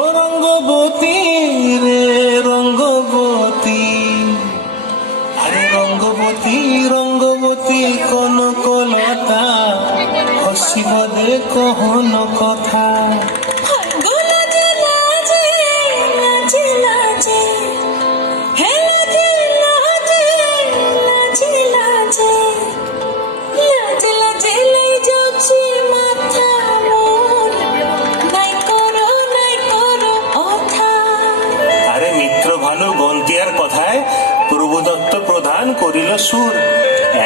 ও রঙ্গবতী রে রঙ্গবতী, আরে রঙ্গবতী রঙ্গবতী কনকলতা, হসিব দে কহন কথা। কথায় প্রভুদত্ত প্রধান করিল সুর।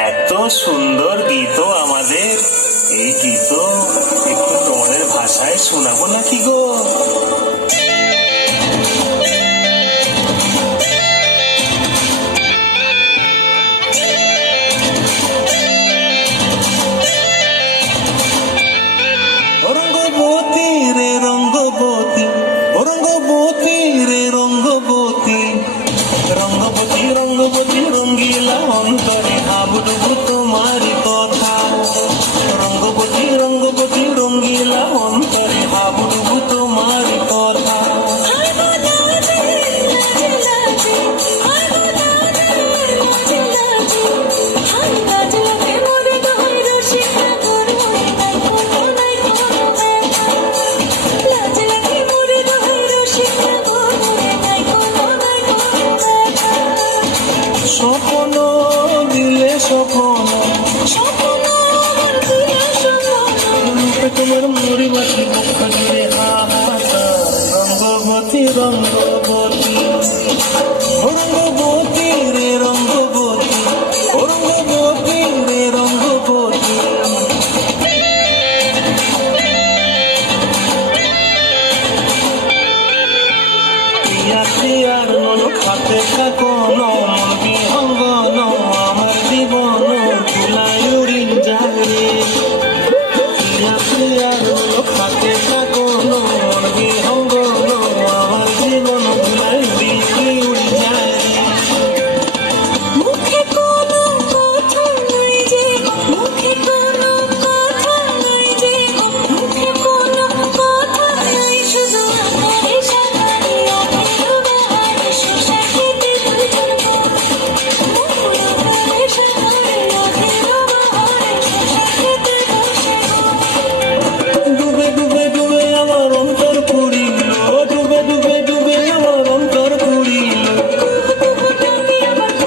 এত সুন্দর গীত আমাদের, এই গীত একটু তোমাদের ভাষায় শোনাবো নাকি গো? রঙ্গবতী রে রঙ্গবতী, রঙ্গবতী রে রঙ্গবতী, রঙ্গবতী রঙ্গবতী রঙ্গিলা অন্তরে হাবুডুবু তোমারি কথা। রঙ্গবতী রঙ্গবতী রঙ্গিলা অন্তরে হাবুডুবু তোমারি কথা। স্বপ্ন দিলে স্বপ্ন, তোমার মুড়ি বাতি মুখ দিয়ে হাহাকার। রঙ্গবতী রঙ্গ